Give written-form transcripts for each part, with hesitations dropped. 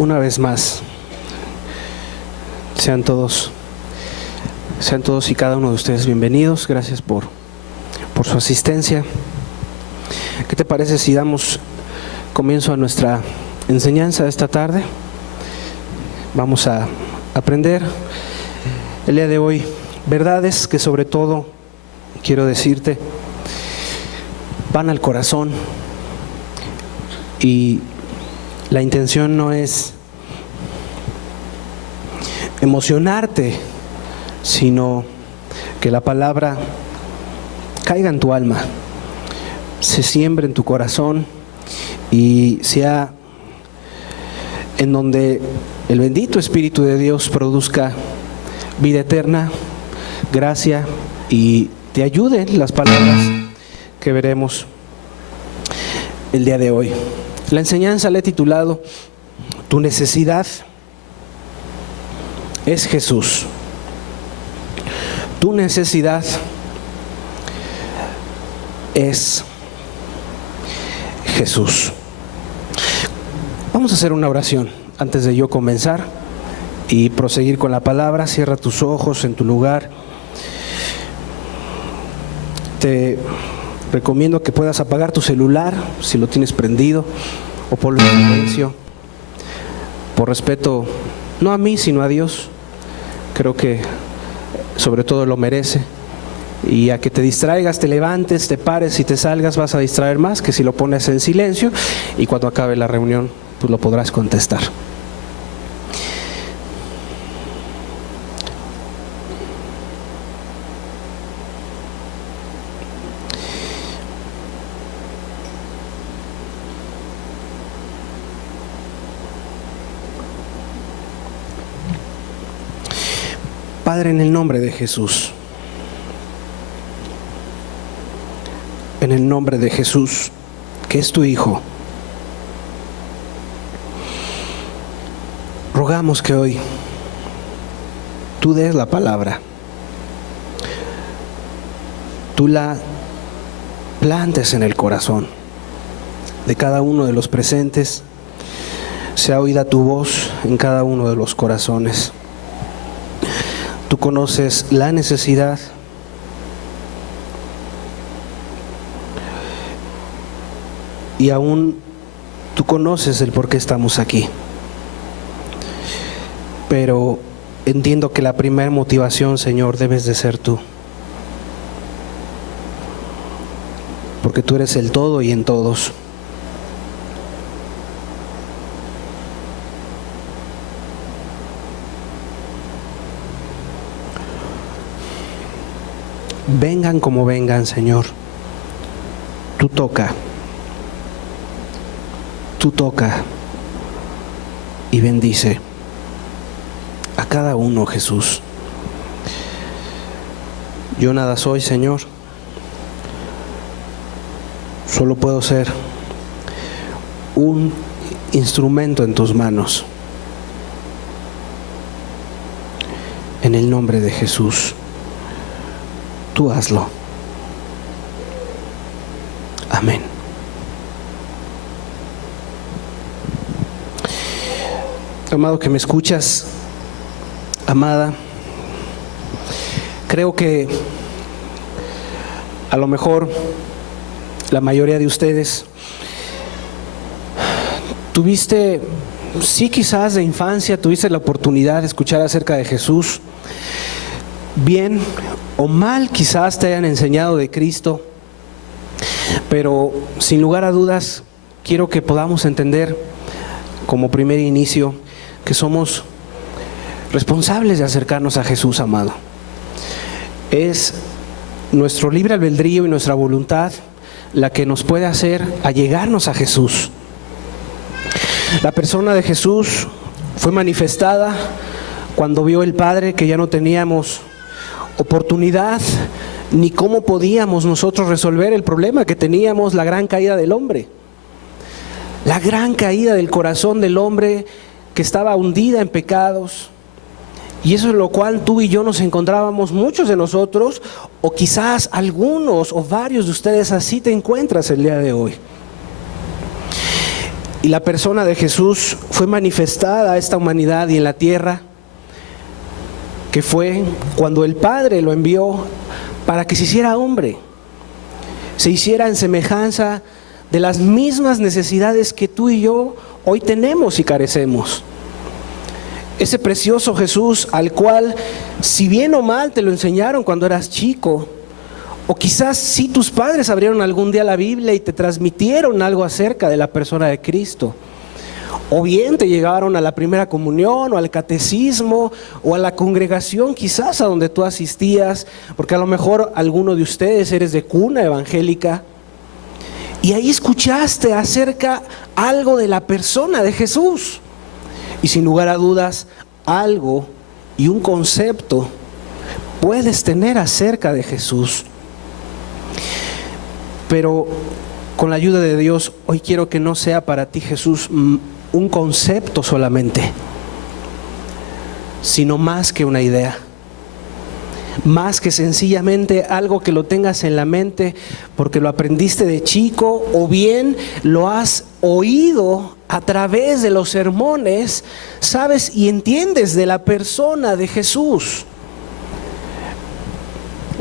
una vez más. Sean todos y cada uno de ustedes bienvenidos. Gracias por su asistencia. ¿Qué te parece si damos comienzo a nuestra enseñanza de esta tarde? Vamos a aprender el día de hoy verdades que, sobre todo, quiero decirte, van al corazón, y la intención no es emocionarte, sino que la palabra caiga en tu alma, se siembre en tu corazón y sea en donde el bendito Espíritu de Dios produzca vida eterna, gracia, y te ayuden las palabras que veremos el día de hoy. La enseñanza la he titulado Tu necesidad es Jesús. Tu necesidad es Jesús. Vamos a hacer una oración antes de yo comenzar y proseguir con la palabra. Cierra tus ojos en tu lugar. Te recomiendo que puedas apagar tu celular si lo tienes prendido, o ponlo en silencio, por respeto no a mí sino a Dios. Creo que sobre todo lo merece, y a que te distraigas, te levantes, te pares y te salgas, vas a distraer más que si lo pones en silencio, y cuando acabe la reunión tú lo podrás contestar. Padre, en el nombre de Jesús, en el nombre de Jesús, que es tu Hijo, rogamos que hoy tú des la palabra, tú la plantes en el corazón de cada uno de los presentes, sea oída tu voz en cada uno de los corazones. Tú conoces la necesidad, y aún tú conoces el por qué estamos aquí. Pero entiendo que la primera motivación, Señor, debes de ser tú, porque tú eres el todo y en todos. Vengan como vengan, Señor, tú toca y bendice a cada uno, Jesús. Yo nada soy, Señor, solo puedo ser un instrumento en tus manos. En el nombre de Jesús, tú hazlo. Amén. Amado que me escuchas, amada, creo que a lo mejor la mayoría de ustedes tuviste, sí, quizás de infancia tuviste la oportunidad de escuchar acerca de Jesús. Bien o mal quizás te hayan enseñado de Cristo, pero sin lugar a dudas quiero que podamos entender como primer inicio que somos responsables de acercarnos a Jesús, amado. Es nuestro libre albedrío y nuestra voluntad la que nos puede hacer allegarnos a Jesús. La persona de Jesús fue manifestada cuando vio el Padre que ya no teníamos oportunidad ni cómo podíamos nosotros resolver el problema que teníamos, la gran caída del hombre, la gran caída del corazón del hombre que estaba hundida en pecados. Y eso es lo cual tú y yo nos encontrábamos, muchos de nosotros, o quizás algunos o varios de ustedes así te encuentras el día de hoy. Y la persona de Jesús fue manifestada a esta humanidad y en la tierra, que fue cuando el Padre lo envió para que se hiciera hombre, se hiciera en semejanza de las mismas necesidades que tú y yo hoy tenemos y carecemos. Ese precioso Jesús al cual, si bien o mal te lo enseñaron cuando eras chico, o quizás sí tus padres abrieron algún día la Biblia y te transmitieron algo acerca de la persona de Cristo, o bien te llegaron a la primera comunión o al catecismo o a la congregación quizás a donde tú asistías, porque a lo mejor alguno de ustedes eres de cuna evangélica, y ahí escuchaste acerca algo de la persona de Jesús. Y sin lugar a dudas, algo y un concepto puedes tener acerca de Jesús. Pero con la ayuda de Dios, hoy quiero que no sea para ti Jesús un concepto solamente, sino más que una idea. Más que sencillamente algo que lo tengas en la mente porque lo aprendiste de chico, o bien lo has oído a través de los sermones, sabes y entiendes de la persona de Jesús.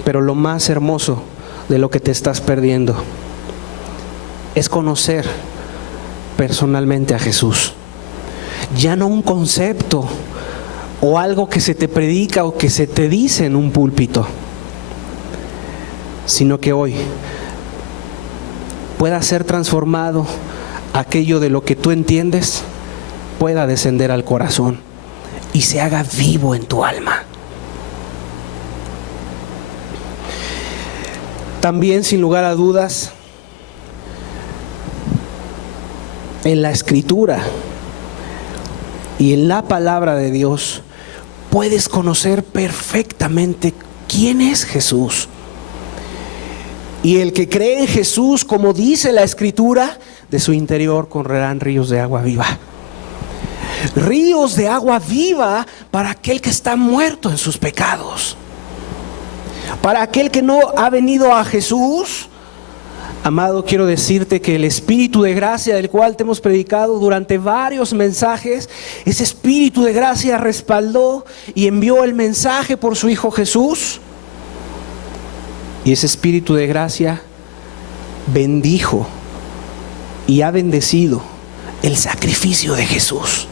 Pero lo más hermoso de lo que te estás perdiendo es conocer personalmente a Jesús. Ya no un concepto o algo que se te predica o que se te dice en un púlpito, sino que hoy pueda ser transformado aquello de lo que tú entiendes, pueda descender al corazón y se haga vivo en tu alma. También, sin lugar a dudas, en la Escritura y en la palabra de Dios puedes conocer perfectamente quién es Jesús. Y el que cree en Jesús, como dice la Escritura, de su interior correrán ríos de agua viva. Ríos de agua viva para aquel que está muerto en sus pecados. Para aquel que no ha venido a Jesús, amado, quiero decirte que el Espíritu de gracia del cual te hemos predicado durante varios mensajes, ese Espíritu de gracia respaldó y envió el mensaje por su Hijo Jesús. Y ese Espíritu de gracia bendijo y ha bendecido el sacrificio de Jesús.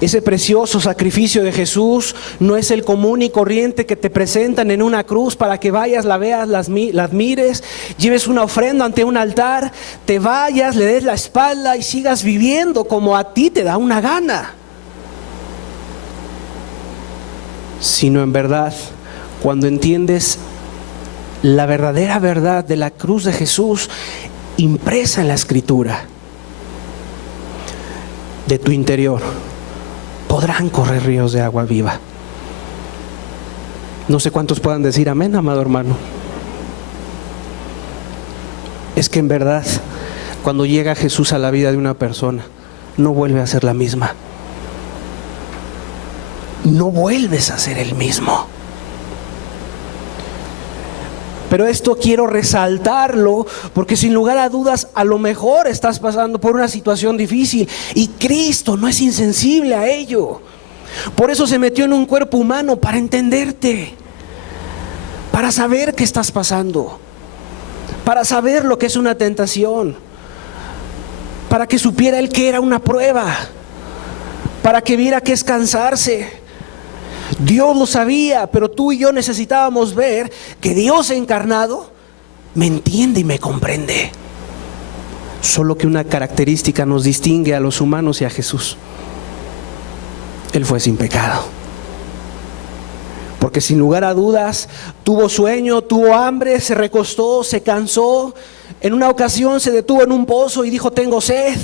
Ese precioso sacrificio de Jesús no es el común y corriente que te presentan en una cruz para que vayas, la veas, la admires, lleves una ofrenda ante un altar, te vayas, le des la espalda y sigas viviendo como a ti te da una gana. Sino en verdad, cuando entiendes la verdadera verdad de la cruz de Jesús impresa en la Escritura, de tu interior podrán correr ríos de agua viva. No sé cuántos puedan decir amén, amado hermano. Es que en verdad, cuando llega Jesús a la vida de una persona, no vuelve a ser la misma. No vuelves a ser el mismo. Pero esto quiero resaltarlo porque sin lugar a dudas a lo mejor estás pasando por una situación difícil y Cristo no es insensible a ello. Por eso se metió en un cuerpo humano para entenderte, para saber qué estás pasando, para saber lo que es una tentación, para que supiera Él que era una prueba, para que viera que es cansarse. Dios lo sabía, pero tú y yo necesitábamos ver que Dios encarnado me entiende y me comprende. Solo que una característica nos distingue a los humanos y a Jesús: Él fue sin pecado. Porque sin lugar a dudas tuvo sueño, tuvo hambre, se recostó, se cansó. En una ocasión se detuvo en un pozo y dijo: tengo sed.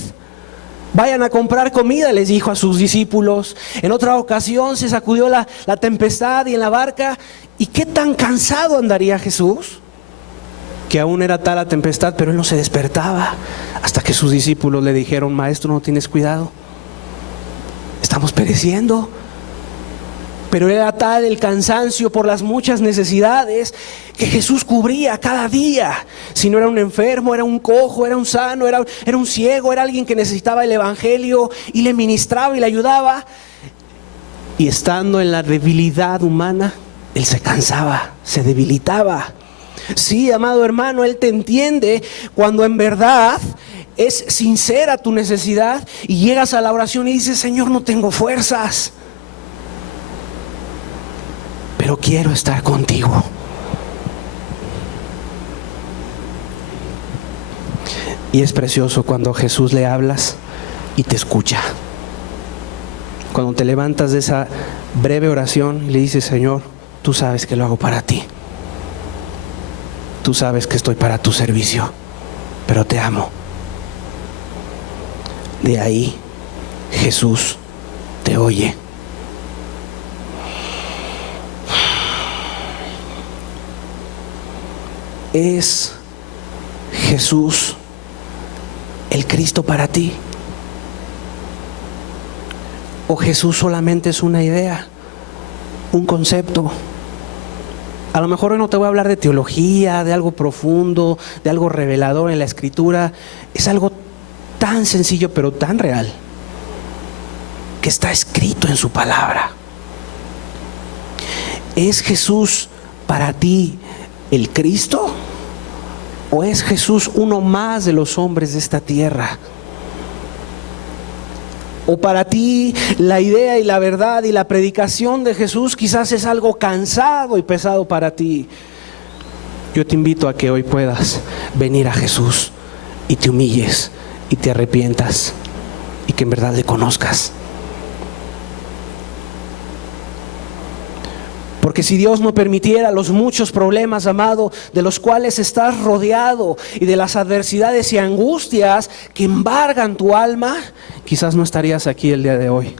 Vayan a comprar comida, les dijo a sus discípulos. En otra ocasión se sacudió la tempestad y en la barca. ¿Y qué tan cansado andaría Jesús? Que aún era tal la tempestad, pero Él no se despertaba. Hasta que sus discípulos le dijeron: maestro, ¿no tienes cuidado? Estamos pereciendo. Pero era tal el cansancio por las muchas necesidades que Jesús cubría cada día. Si no era un enfermo, era un cojo, era un sano, era un ciego, era alguien que necesitaba el evangelio y le ministraba y le ayudaba. Y estando en la debilidad humana, Él se cansaba, se debilitaba. Sí, amado hermano, Él te entiende cuando en verdad es sincera tu necesidad y llegas a la oración y dices: Señor, no tengo fuerzas, pero quiero estar contigo. Y es precioso cuando a Jesús le hablas y te escucha. Cuando te levantas de esa breve oración y le dices: Señor, tú sabes que lo hago para ti. Tú sabes que estoy para tu servicio, pero te amo. De ahí Jesús te oye. ¿Es Jesús el Cristo para ti? ¿O Jesús solamente es una idea, un concepto? A lo mejor hoy no te voy a hablar de teología, de algo profundo, de algo revelador en la Escritura. Es algo tan sencillo pero tan real, que está escrito en su palabra. ¿Es Jesús para ti el Cristo? ¿O es Jesús uno más de los hombres de esta tierra? ¿O para ti la idea y la verdad y la predicación de Jesús quizás es algo cansado y pesado para ti? Yo te invito a que hoy puedas venir a Jesús y te humilles y te arrepientas y que en verdad le conozcas. Porque si Dios no permitiera los muchos problemas, amado, de los cuales estás rodeado y de las adversidades y angustias que embargan tu alma, quizás no estarías aquí el día de hoy.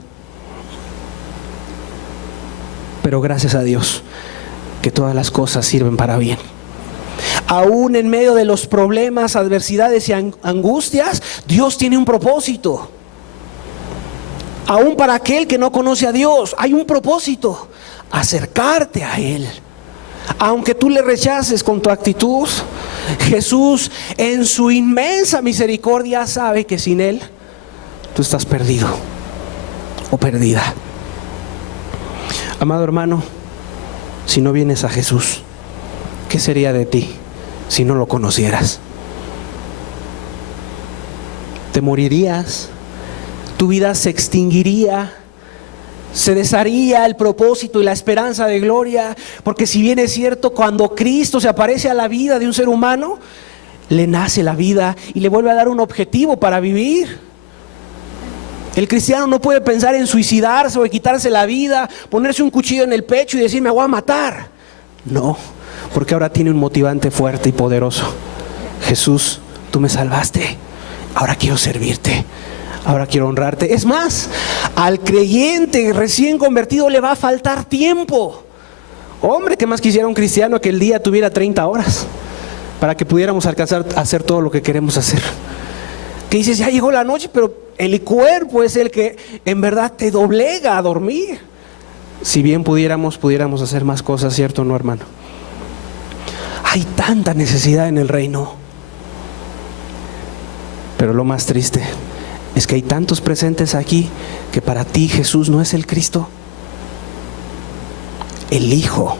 Pero gracias a Dios que todas las cosas sirven para bien. Aún en medio de los problemas, adversidades y angustias, Dios tiene un propósito. Aún para aquel que no conoce a Dios, hay un propósito: acercarte a Él. Aunque tú le rechaces con tu actitud, Jesús en su inmensa misericordia sabe que sin Él tú estás perdido o perdida. Amado hermano, si no vienes a Jesús, ¿qué sería de ti si no lo conocieras? Te morirías, tu vida se extinguiría, se desharía el propósito y la esperanza de gloria. Porque si bien es cierto, cuando Cristo se aparece a la vida de un ser humano, le nace la vida y le vuelve a dar un objetivo para vivir. El cristiano no puede pensar en suicidarse o en quitarse la vida, ponerse un cuchillo en el pecho y decir: me voy a matar. No, porque ahora tiene un motivante fuerte y poderoso: Jesús, tú me salvaste, ahora quiero servirte, ahora quiero honrarte. Es más, al creyente recién convertido le va a faltar tiempo. Hombre, ¿qué más quisiera un cristiano que el día tuviera 30 horas para que pudiéramos alcanzar a hacer todo lo que queremos hacer? Que dices: ya llegó la noche, pero el cuerpo es el que en verdad te doblega a dormir. Si bien pudiéramos hacer más cosas, ¿cierto o no, hermano? Hay tanta necesidad en el reino. Pero lo más triste es que hay tantos presentes aquí que para ti Jesús no es el Cristo, el Hijo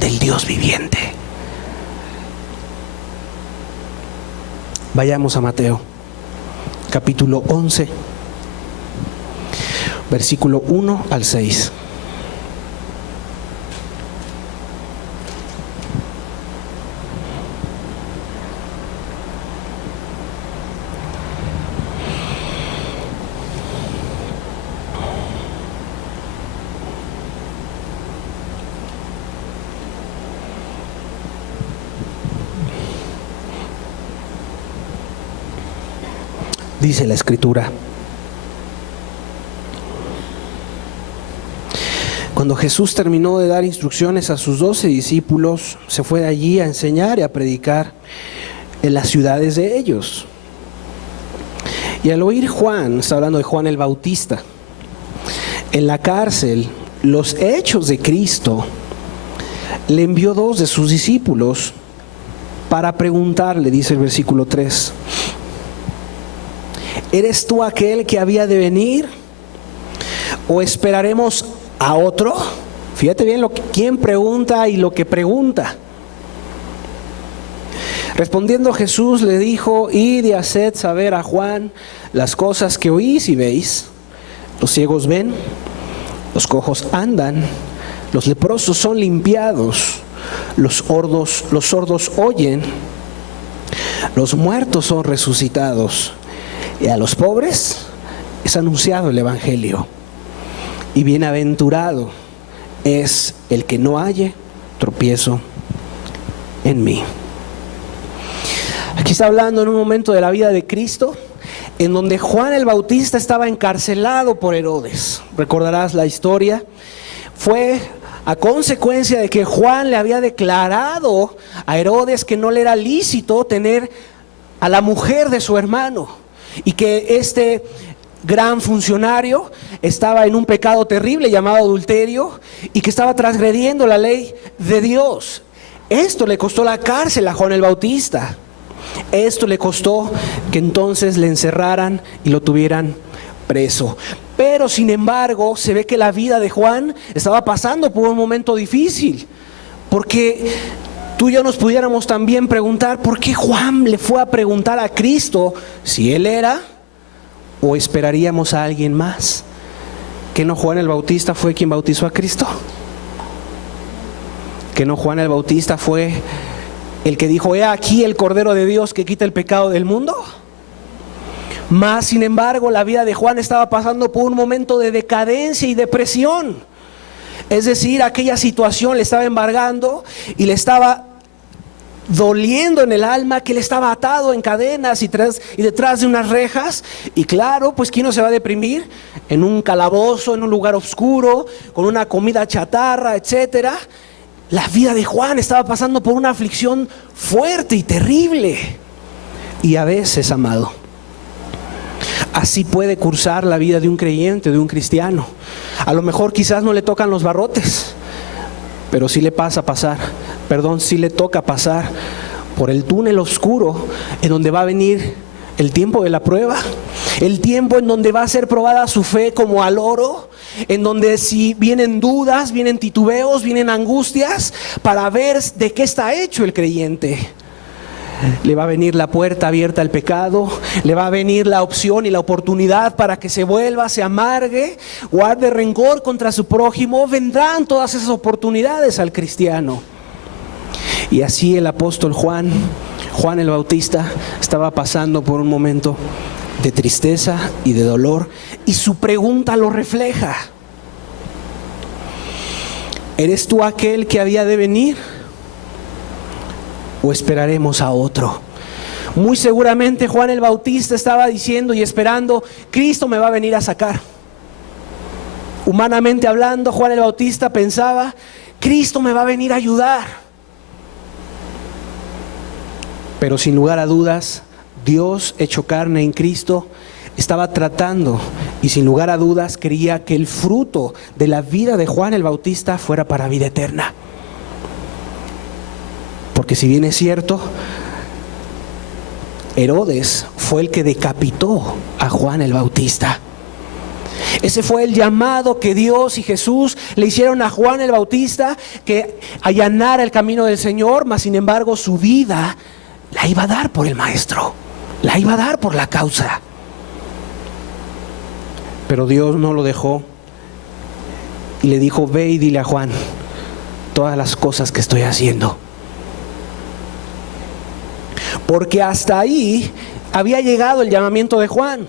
del Dios viviente. Vayamos a Mateo, capítulo 11, versículo 1 al 6. Dice la Escritura: cuando Jesús terminó de dar instrucciones a sus 12 discípulos, se fue de allí a enseñar y a predicar en las ciudades de ellos. Y al oír Juan, está hablando de Juan el Bautista, en la cárcel los hechos de Cristo, le envió 2 de sus discípulos para preguntarle, dice el versículo 3, ¿eres tú aquel que había de venir? ¿O esperaremos a otro? Fíjate bien quién pregunta y lo que pregunta. Respondiendo Jesús le dijo: id y haced saber a Juan las cosas que oís y veis. Los ciegos ven, los cojos andan, los leprosos son limpiados, los sordos oyen, los muertos son resucitados, y a los pobres es anunciado el Evangelio. Y bienaventurado es el que no halle tropiezo en mí. Aquí está hablando en un momento de la vida de Cristo, en donde Juan el Bautista estaba encarcelado por Herodes. Recordarás la historia. Fue a consecuencia de que Juan le había declarado a Herodes que no le era lícito tener a la mujer de su hermano, y que este gran funcionario estaba en un pecado terrible llamado adulterio, y que estaba transgrediendo la ley de Dios. Esto le costó la cárcel a Juan el Bautista. Esto le costó que entonces le encerraran y lo tuvieran preso. Pero sin embargo, se ve que la vida de Juan estaba pasando por un momento difícil, porque tú y yo nos pudiéramos también preguntar: ¿por qué Juan le fue a preguntar a Cristo si él era, o esperaríamos a alguien más? ¿Que no Juan el Bautista fue quien bautizó a Cristo? ¿Que no Juan el Bautista fue el que dijo: he aquí el Cordero de Dios que quita el pecado del mundo? Mas, sin embargo, la vida de Juan estaba pasando por un momento de decadencia y depresión. Es decir, aquella situación le estaba embargando y le estaba doliendo en el alma, que él estaba atado en cadenas y detrás de unas rejas. Y claro, pues ¿quién no se va a deprimir en un calabozo, en un lugar oscuro, con una comida chatarra, etcétera? La vida de Juan estaba pasando por una aflicción fuerte y terrible. Y a veces, amado, así puede cursar la vida de un creyente, de un cristiano. A lo mejor quizás no le tocan los barrotes, pero sí le toca pasar por el túnel oscuro en donde va a venir el tiempo de la prueba, el tiempo en donde va a ser probada su fe como al oro, en donde si vienen dudas, vienen titubeos, vienen angustias, para ver de qué está hecho el creyente. Le va a venir la puerta abierta al pecado, le va a venir la opción y la oportunidad para que se vuelva, se amargue, guarde rencor contra su prójimo. Vendrán todas esas oportunidades al cristiano. Y así el apóstol Juan el Bautista, estaba pasando por un momento de tristeza y de dolor, y su pregunta lo refleja: ¿eres tú aquel que había de venir, o esperaremos a otro? Muy seguramente Juan el Bautista estaba diciendo y esperando: Cristo me va a venir a sacar. Humanamente hablando, Juan el Bautista pensaba: Cristo me va a venir a ayudar. Pero sin lugar a dudas, Dios hecho carne en Cristo estaba tratando, y sin lugar a dudas quería que el fruto de la vida de Juan el Bautista fuera para vida eterna. Porque si bien es cierto, Herodes fue el que decapitó a Juan el Bautista. Ese fue el llamado que Dios y Jesús le hicieron a Juan el Bautista, que allanara el camino del Señor, mas sin embargo su vida la iba a dar por el Maestro, la iba a dar por la causa. Pero Dios no lo dejó y le dijo: ve y dile a Juan todas las cosas que estoy haciendo. Porque hasta ahí había llegado el llamamiento de Juan.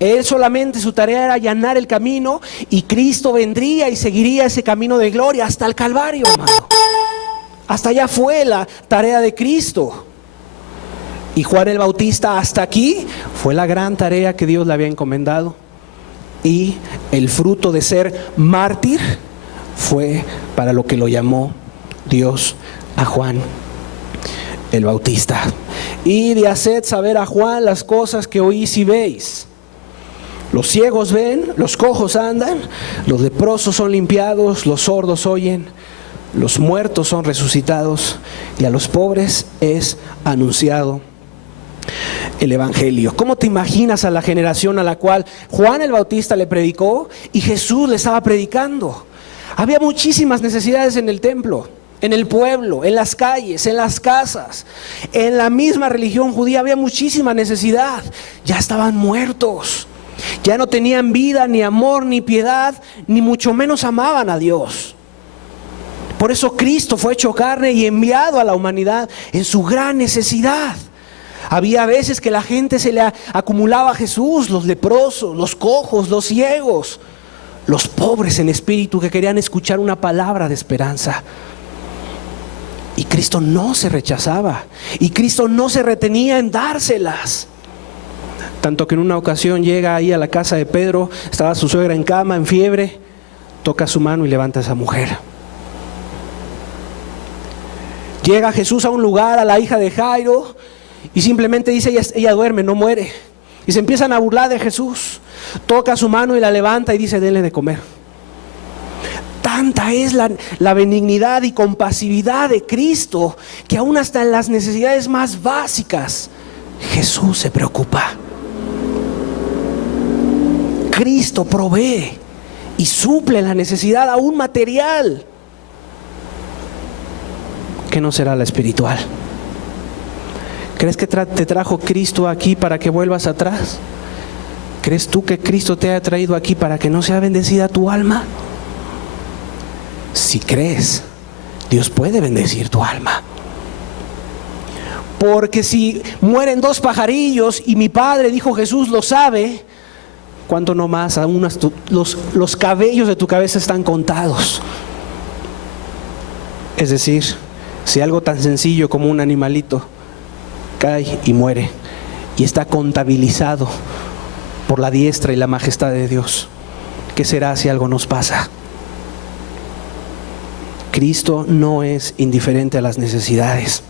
Él solamente, su tarea era allanar el camino, y Cristo vendría y seguiría ese camino de gloria hasta el Calvario, hermano. Hasta allá fue la tarea de Cristo. Y Juan el Bautista hasta aquí fue la gran tarea que Dios le había encomendado. Y el fruto de ser mártir fue para lo que lo llamó Dios a Juan el Bautista. Y de haced saber a Juan las cosas que oís y veis. Los ciegos ven, los cojos andan, los leprosos son limpiados, los sordos oyen, los muertos son resucitados y a los pobres es anunciado el Evangelio. ¿Cómo te imaginas a la generación a la cual Juan el Bautista le predicó y Jesús le estaba predicando? Había muchísimas necesidades en el templo, en el pueblo, en las calles, en las casas. En la misma religión judía había muchísima necesidad. Ya estaban muertos. Ya no tenían vida, ni amor, ni piedad, ni mucho menos amaban a Dios. Por eso Cristo fue hecho carne y enviado a la humanidad en su gran necesidad. Había veces que la gente se le acumulaba a Jesús, los leprosos, los cojos, los ciegos, los pobres en espíritu que querían escuchar una palabra de esperanza. Y Cristo no se rechazaba, y Cristo no se retenía en dárselas. Tanto que en una ocasión llega ahí a la casa de Pedro, estaba su suegra en cama, en fiebre, toca su mano y levanta a esa mujer. Llega Jesús a un lugar, a la hija de Jairo, y simplemente dice, ella duerme, no muere. Y se empiezan a burlar de Jesús. Toca su mano y la levanta y dice, denle de comer. Tanta es la benignidad y compasividad de Cristo, que aún hasta en las necesidades más básicas, Jesús se preocupa. Cristo provee y suple la necesidad aún material. ¿Qué no será la espiritual? ¿Crees que te trajo Cristo aquí para que vuelvas atrás? ¿Crees tú que Cristo te ha traído aquí para que no sea bendecida tu alma? Si crees, Dios puede bendecir tu alma. Porque si mueren 2 pajarillos y mi Padre, dijo Jesús, lo sabe, ¿cuánto no más? Aún los cabellos de tu cabeza están contados. Es decir, si algo tan sencillo como un animalito cae y muere y está contabilizado por la diestra y la majestad de Dios, ¿qué será si algo nos pasa? Cristo no es indiferente a las necesidades.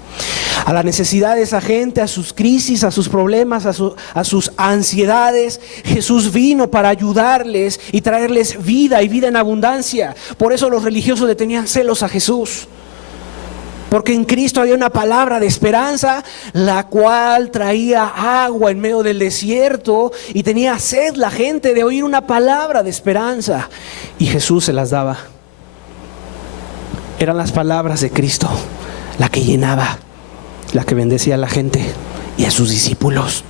A la necesidad de esa gente, a sus crisis, a sus problemas, a sus ansiedades. Jesús vino para ayudarles y traerles vida y vida en abundancia. Por eso los religiosos le tenían celos a Jesús. Porque en Cristo había una palabra de esperanza, la cual traía agua en medio del desierto y tenía sed la gente de oír una palabra de esperanza. Y Jesús se las daba. Eran las palabras de Cristo, la que llenaba, la que bendecía a la gente y a sus discípulos.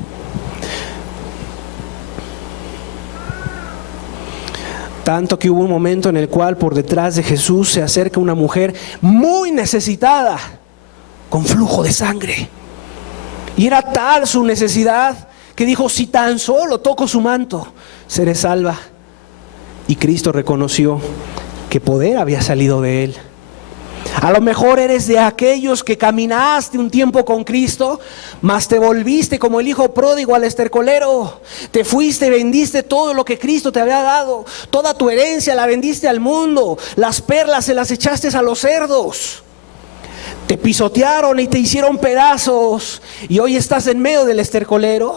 Tanto que hubo un momento en el cual por detrás de Jesús se acerca una mujer muy necesitada, con flujo de sangre. Y era tal su necesidad que dijo, si tan solo toco su manto, seré salva. Y Cristo reconoció que poder había salido de él. A lo mejor eres de aquellos que caminaste un tiempo con Cristo, mas te volviste como el hijo pródigo al estercolero. Te fuiste, vendiste todo lo que Cristo te había dado. Toda tu herencia la vendiste al mundo. Las perlas se las echaste a los cerdos. Te pisotearon y te hicieron pedazos. Y hoy estás en medio del estercolero.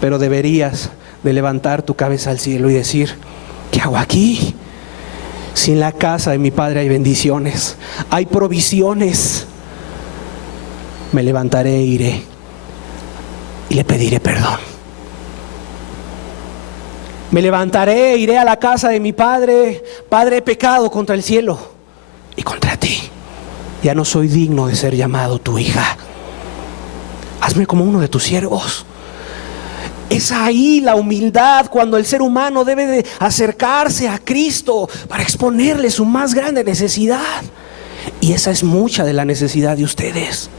Pero deberías de levantar tu cabeza al cielo y decir, ¿qué hago aquí? Si en la casa de mi Padre hay bendiciones, hay provisiones, me levantaré e iré y le pediré perdón. Me levantaré e iré a la casa de mi Padre. Padre, he pecado contra el cielo y contra ti. Ya no soy digno de ser llamado tu hija. Hazme como uno de tus siervos. Es ahí la humildad cuando el ser humano debe de acercarse a Cristo para exponerle su más grande necesidad. Y esa es mucha de la necesidad de ustedes.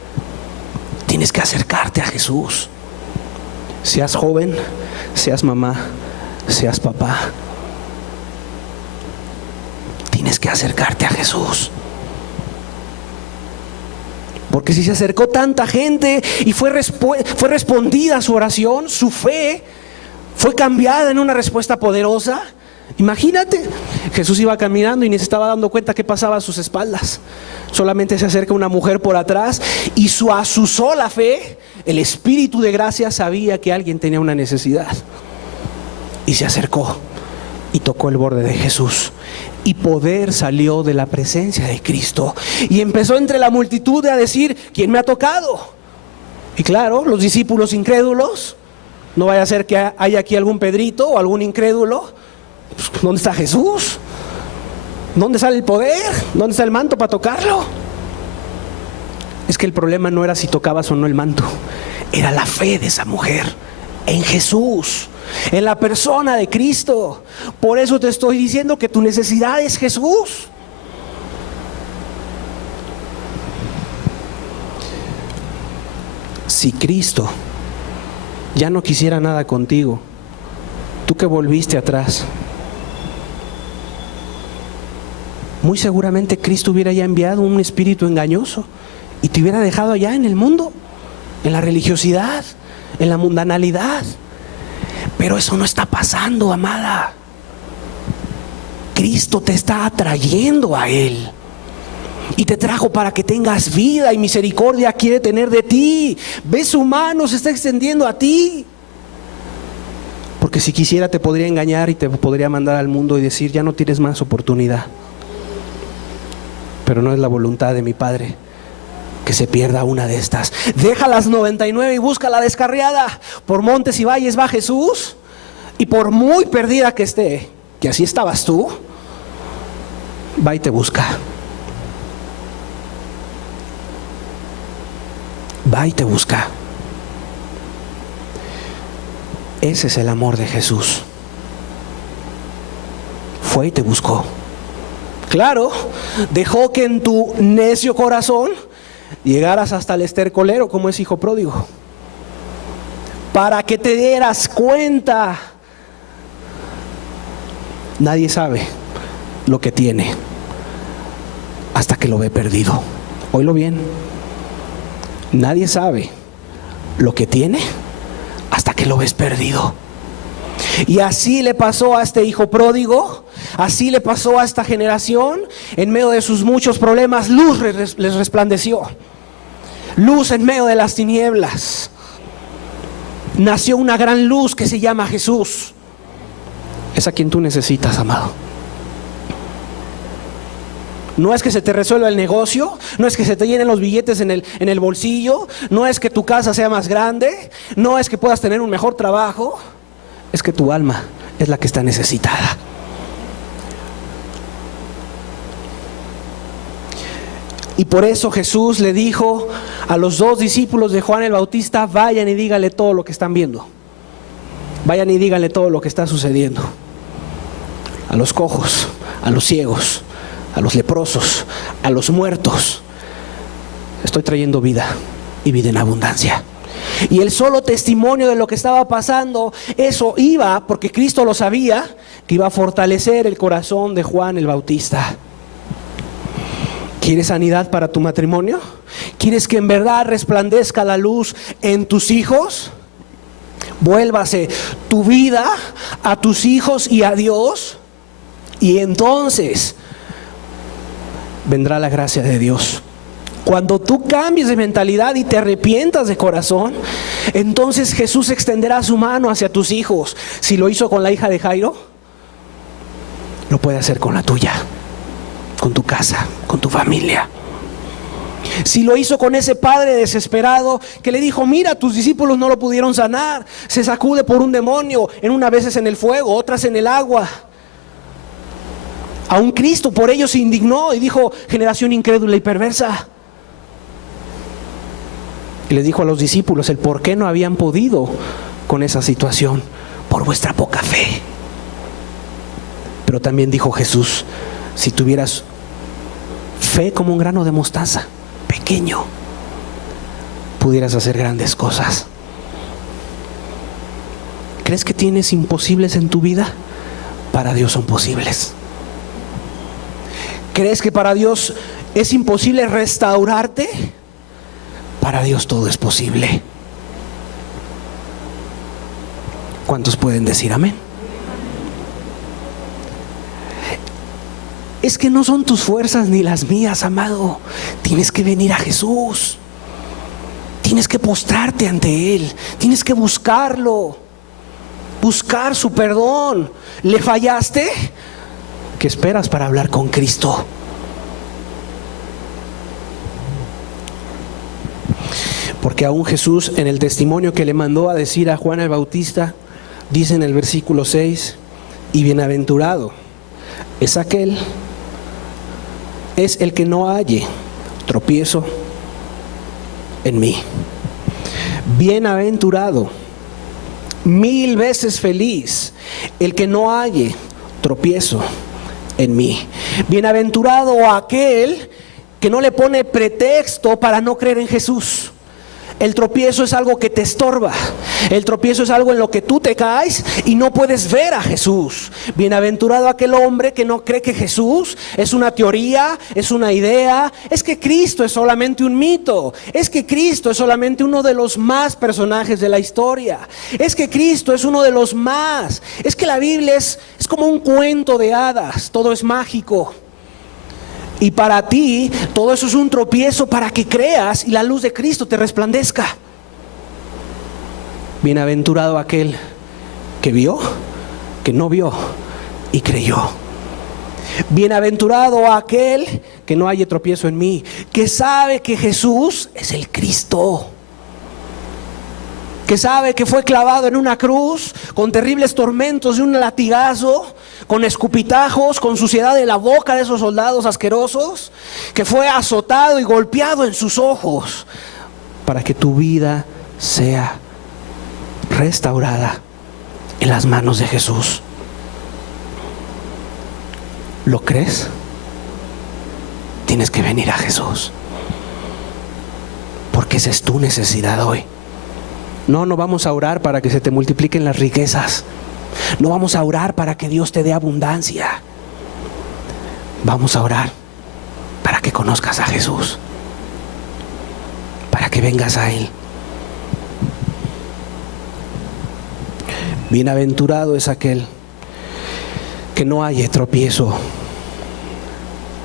Tienes que acercarte a Jesús. Seas joven, seas mamá, seas papá. Tienes que acercarte a Jesús. Porque si se acercó tanta gente y fue respondida su oración, su fe fue cambiada en una respuesta poderosa, Imagínate, Jesús iba caminando y ni se estaba dando cuenta que pasaba a sus espaldas. Solamente se acerca una mujer por atrás y a su sola fe, el Espíritu de gracia sabía que alguien tenía una necesidad. Y se acercó y tocó el borde de Jesús. Y poder salió de la presencia de Cristo. Y empezó entre la multitud a decir: ¿quién me ha tocado? Y claro, los discípulos incrédulos, no vaya a ser que haya aquí algún Pedrito o algún incrédulo. ¿Dónde está Jesús? ¿Dónde sale el poder? ¿Dónde está el manto para tocarlo? Es que el problema no era si tocabas o no el manto, era la fe de esa mujer en Jesús, en la persona de Cristo. Por eso te estoy diciendo que tu necesidad es Jesús. Si Cristo ya no quisiera nada contigo, tú que volviste atrás, muy seguramente Cristo hubiera ya enviado un espíritu engañoso y te hubiera dejado allá en el mundo, en la religiosidad, en la mundanalidad. Pero eso no está pasando, amada. Cristo te está atrayendo a Él y te trajo para que tengas vida, y misericordia quiere tener de ti. Ve, su mano se está extendiendo a ti. Porque si quisiera te podría engañar y te podría mandar al mundo y decir: ya no tienes más oportunidad. Pero no es la voluntad de mi Padre que se pierda una de estas. Deja las 99 y busca la descarriada. Por montes y valles va Jesús, y por muy perdida que esté, que así estabas tú, va y te busca. Va y te busca. Ese es el amor de Jesús. Fue y te buscó. Claro, dejó que en tu necio corazón llegaras hasta el estercolero, como es hijo pródigo, para que te dieras cuenta. Nadie sabe lo que tiene hasta que lo ve perdido. Oílo bien. Nadie sabe lo que tiene hasta que lo ves perdido. Y así le pasó a este hijo pródigo, así le pasó a esta generación. En medio de sus muchos problemas, luz les resplandeció. Luz en medio de las tinieblas. Nació una gran luz que se llama Jesús. Es a quien tú necesitas, amado. No es que se te resuelva el negocio, no es que se te llenen los billetes en el bolsillo, no es que tu casa sea más grande, no es que puedas tener un mejor trabajo. Es que tu alma es la que está necesitada. Y por eso Jesús le dijo a los 2 discípulos de Juan el Bautista: vayan y díganle todo lo que están viendo. Vayan y díganle todo lo que está sucediendo. A los cojos, a los ciegos, a los leprosos, a los muertos. Estoy trayendo vida, y vida en abundancia. Y el solo testimonio de lo que estaba pasando, eso iba, porque Cristo lo sabía, que iba a fortalecer el corazón de Juan el Bautista. ¿Quieres sanidad para tu matrimonio? ¿Quieres que en verdad resplandezca la luz en tus hijos? Vuélvase tu vida a tus hijos y a Dios, y entonces vendrá la gracia de Dios. Cuando tú cambies de mentalidad y te arrepientas de corazón, entonces Jesús extenderá su mano hacia tus hijos. Si lo hizo con la hija de Jairo, lo puede hacer con la tuya, con tu casa, con tu familia. Si lo hizo con ese padre desesperado que le dijo: mira, tus discípulos no lo pudieron sanar, se sacude por un demonio, en unas veces en el fuego, otras en el agua. Aún Cristo por ellos se indignó y dijo: generación incrédula y perversa. Y les dijo a los discípulos el por qué no habían podido con esa situación: por vuestra poca fe. Pero también dijo Jesús: si tuvieras fe como un grano de mostaza, pequeño, pudieras hacer grandes cosas. ¿Crees que tienes imposibles en tu vida? Para Dios son posibles. ¿Crees que para Dios es imposible restaurarte? Para Dios todo es posible. ¿Cuántos pueden decir amén? Es que no son tus fuerzas ni las mías, amado. Tienes que venir a Jesús. Tienes que postrarte ante Él. Tienes que buscarlo. Buscar su perdón. ¿Le fallaste? ¿Qué esperas para hablar con Cristo? Porque aún Jesús, en el testimonio que le mandó a decir a Juan el Bautista, dice en el versículo 6, y bienaventurado es aquel, es el que no halle tropiezo en mí. Bienaventurado, 1000 veces feliz, el que no halle tropiezo en mí. Bienaventurado aquel que no le pone pretexto para no creer en Jesús. El tropiezo es algo que te estorba. El tropiezo es algo en lo que tú te caes y no puedes ver a Jesús. Bienaventurado aquel hombre que no cree que Jesús es una teoría, es una idea, es que Cristo es solamente un mito, es que Cristo es solamente uno de los más personajes de la historia, es que Cristo es uno de los más, es que la Biblia es como un cuento de hadas, todo es mágico. Y para ti todo eso es un tropiezo para que creas y la luz de Cristo te resplandezca. Bienaventurado aquel que vio, que no vio y creyó. Bienaventurado aquel que no haya tropiezo en mí, que sabe que Jesús es el Cristo, que sabe que fue clavado en una cruz con terribles tormentos de un latigazo, con escupitajos, con suciedad de la boca de esos soldados asquerosos, que fue azotado y golpeado en sus ojos para que tu vida sea restaurada en las manos de Jesús. ¿Lo crees? Tienes que venir a Jesús, porque esa es tu necesidad hoy. No vamos a orar para que se te multipliquen las riquezas. No vamos a orar para que Dios te dé abundancia. Vamos a orar para que conozcas a Jesús, para que vengas a Él. Bienaventurado es aquel que no haya tropiezo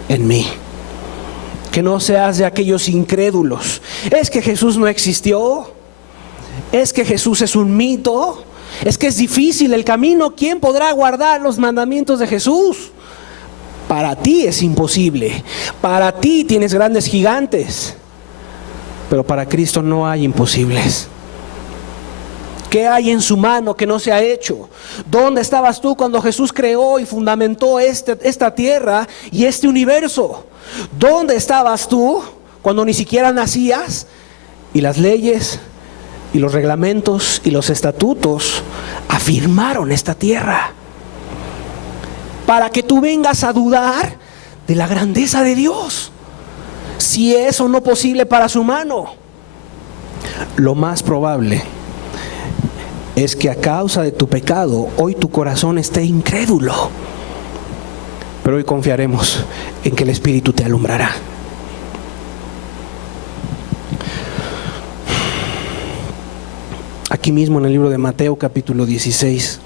en mí, que no seas de aquellos incrédulos. Es que Jesús no existió, es que Jesús es un mito, es que es difícil el camino. ¿Quién podrá guardar los mandamientos de Jesús? Para ti es imposible. Para ti tienes grandes gigantes, pero para Cristo no hay imposibles. ¿Qué hay en su mano que no se ha hecho? ¿Dónde estabas tú cuando Jesús creó y fundamentó esta tierra y este universo? ¿Dónde estabas tú cuando ni siquiera nacías y las leyes y los reglamentos y los estatutos afirmaron esta tierra? Para que tú vengas a dudar de la grandeza de Dios, si es o no posible para su mano. Lo más probable es que a causa de tu pecado hoy tu corazón esté incrédulo, pero hoy confiaremos en que el Espíritu te alumbrará. Aquí mismo en el libro de Mateo capítulo 16,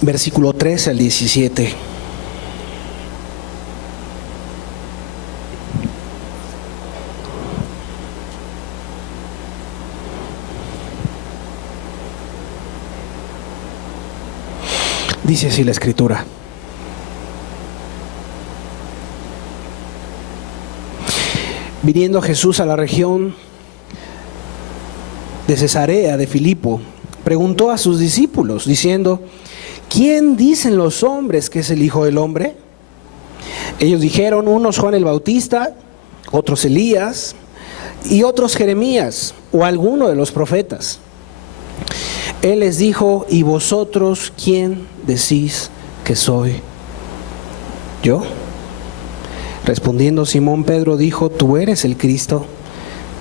versículo 13 al 17. Dice así la Escritura: viniendo Jesús a la región de Cesarea de Filipo, preguntó a sus discípulos diciendo: ¿quién dicen los hombres que es el Hijo del Hombre? Ellos dijeron: unos Juan el Bautista, otros Elías y otros Jeremías o alguno de los profetas. Él les dijo: ¿y vosotros quién decís que soy yo? Respondiendo Simón Pedro dijo: tú eres el Cristo,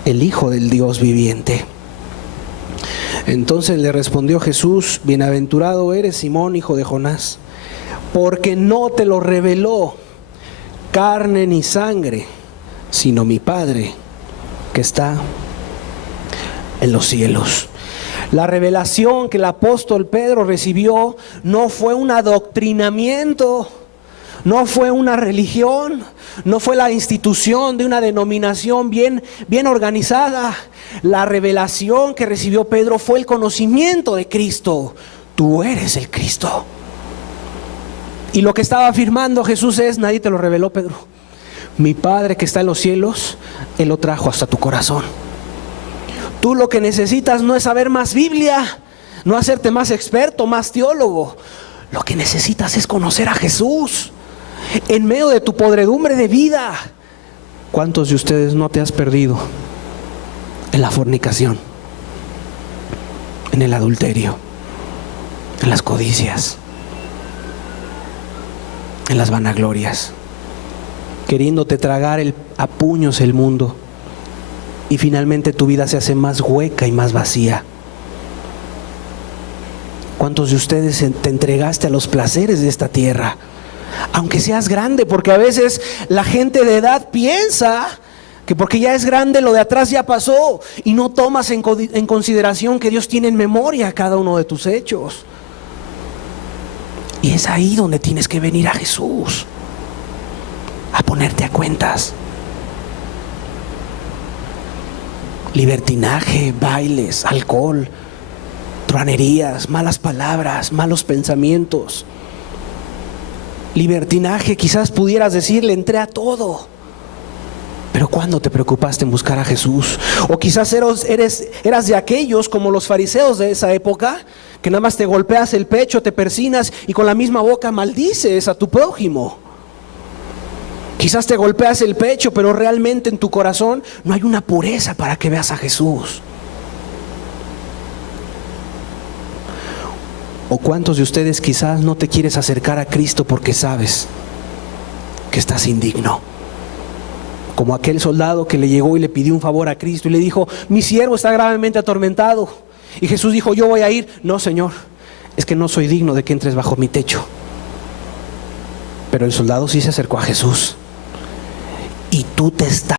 el Hijo del Dios viviente. Entonces le respondió Jesús: bienaventurado eres, Simón, hijo de Jonás, porque no te lo reveló carne ni sangre, sino mi Padre que está en los cielos. La revelación que el apóstol Pedro recibió no fue un adoctrinamiento, no fue una religión, no fue la institución de una denominación bien organizada. La revelación que recibió Pedro fue el conocimiento de Cristo. Tú eres el Cristo. Y lo que estaba afirmando Jesús es: nadie te lo reveló, Pedro. Mi Padre que está en los cielos, Él lo trajo hasta tu corazón. Tú lo que necesitas no es saber más Biblia, no hacerte más experto, más teólogo. Lo que necesitas es conocer a Jesús en medio de tu podredumbre de vida. ¿Cuántos de ustedes no te has perdido en la fornicación, en el adulterio, en las codicias, en las vanaglorias, queriéndote tragar a puños el mundo, y finalmente tu vida se hace más hueca y más vacía? ¿Cuántos de ustedes te entregaste a los placeres de esta tierra? Aunque seas grande, porque a veces la gente de edad piensa que porque ya es grande lo de atrás ya pasó, y no tomas en consideración que Dios tiene en memoria cada uno de tus hechos. Y es ahí donde tienes que venir a Jesús, a ponerte a cuentas. Libertinaje, bailes, alcohol, truanerías, malas palabras, malos pensamientos. Libertinaje, quizás pudieras decir: le entré a todo. Pero ¿cuándo te preocupaste en buscar a Jesús? O quizás eras de aquellos como los fariseos de esa época, que nada más te golpeas el pecho, te persignas y con la misma boca maldices a tu prójimo. Quizás te golpeas el pecho, pero realmente en tu corazón no hay una pureza para que veas a Jesús. ¿O cuántos de ustedes quizás no te quieres acercar a Cristo porque sabes que estás indigno? Como aquel soldado que le llegó y le pidió un favor a Cristo y le dijo: mi siervo está gravemente atormentado. Y Jesús dijo: yo voy a ir. No, Señor, es que no soy digno de que entres bajo mi techo. Pero el soldado sí se acercó a Jesús. Y tú te estás